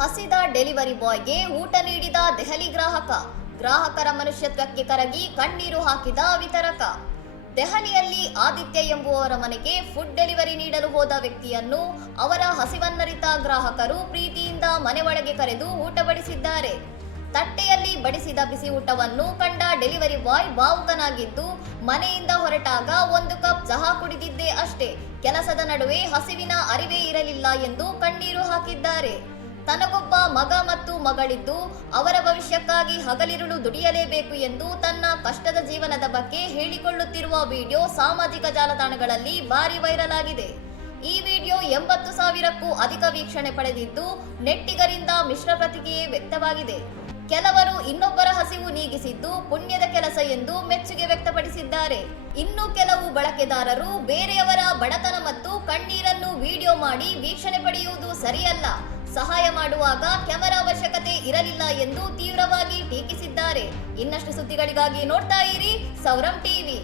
ಹಸಿದ ಡೆಲಿವರಿ ಬಾಯ್ಗೆ ಊಟ ನೀಡಿದ ದೆಹಲಿ ಗ್ರಾಹಕರ ಮನುಷ್ಯತ್ವಕ್ಕೆ ಕರಗಿ ಕಣ್ಣೀರು ಹಾಕಿದ ವಿತರಕ. ದೆಹಲಿಯಲ್ಲಿ ಆದಿತ್ಯ ಎಂಬುವವರ ಮನೆಗೆ ಫುಡ್ ಡೆಲಿವರಿ ನೀಡಲು ಹೋದ ವ್ಯಕ್ತಿಯನ್ನು ಅವರ ಹಸಿವನ್ನರಿತ ಗ್ರಾಹಕರು ಪ್ರೀತಿಯಿಂದ ಮನೆ ಒಳಗೆ ಕರೆದು ಊಟ ಬಡಿಸಿದ್ದಾರೆ. ತಟ್ಟೆಯಲ್ಲಿ ಬಡಿಸಿದ ಬಿಸಿ ಊಟವನ್ನು ಕಂಡ ಡೆಲಿವರಿ ಬಾಯ್ ಭಾವುಕನಾಗಿದ್ದು, ಮನೆಯಿಂದ ಹೊರಟಾಗ 1 ಕಪ್ ಚಹಾ ಕುಡಿದಿದ್ದೆ ಅಷ್ಟೇ, ಕೆಲಸದ ನಡುವೆ ಹಸಿವಿನ ಅರಿವೇ ಇರಲಿಲ್ಲ ಎಂದು ಕಣ್ಣೀರು ಹಾಕಿದ್ದಾರೆ. ತನಗೊಬ್ಬ ಮಗ ಮತ್ತು ಮಗಳಿದ್ದು ಅವರ ಭವಿಷ್ಯಕ್ಕಾಗಿ ಹಗಲಿರುಳು ದುಡಿಯಲೇಬೇಕು ಎಂದು ತನ್ನ ಕಷ್ಟದ ಜೀವನದ ಬಗ್ಗೆ ಹೇಳಿಕೊಳ್ಳುತ್ತಿರುವ ವಿಡಿಯೋ ಸಾಮಾಜಿಕ ಜಾಲತಾಣಗಳಲ್ಲಿ ಭಾರಿ ವೈರಲ್ ಆಗಿದೆ. ಈ ವಿಡಿಯೋ 80,000ಕ್ಕೂ ಅಧಿಕ ವೀಕ್ಷಣೆ ಪಡೆದಿದ್ದು ನೆಟ್ಟಿಗರಿಂದ ಮಿಶ್ರ ಪ್ರತಿಕ್ರಿಯೆ ವ್ಯಕ್ತವಾಗಿದೆ. ಕೆಲವರು ಇನ್ನೊಬ್ಬರ ಹಸಿವು ನೀಗಿಸಿದ್ದು ಪುಣ್ಯದ ಕೆಲಸ ಎಂದು ಮೆಚ್ಚುಗೆ ವ್ಯಕ್ತಪಡಿಸಿದ್ದಾರೆ. ಇನ್ನು ಕೆಲವು ಬಳಕೆದಾರರು ಬೇರೆಯವರ ಬಡತನ ಮತ್ತು ಕಣ್ಣೀರನ್ನು ವಿಡಿಯೋ ಮಾಡಿ ವೀಕ್ಷಣೆ ಪಡೆಯುವುದು ಸರಿಯಲ್ಲ, ಸಹಾಯ ಮಾಡುವಾಗ ಕ್ಯಾಮೆರಾ ಅವಶ್ಯಕತೆ ಇರಲಿಲ್ಲ ಎಂದು ತೀವ್ರವಾಗಿ ಟೀಕಿಸಿದ್ದಾರೆ. ಇನ್ನಷ್ಟು ಸುದ್ದಿಗಳಿಗಾಗಿ ನೋಡ್ತಾ ಇರಿ ಸೌರಂ ಟಿವಿ.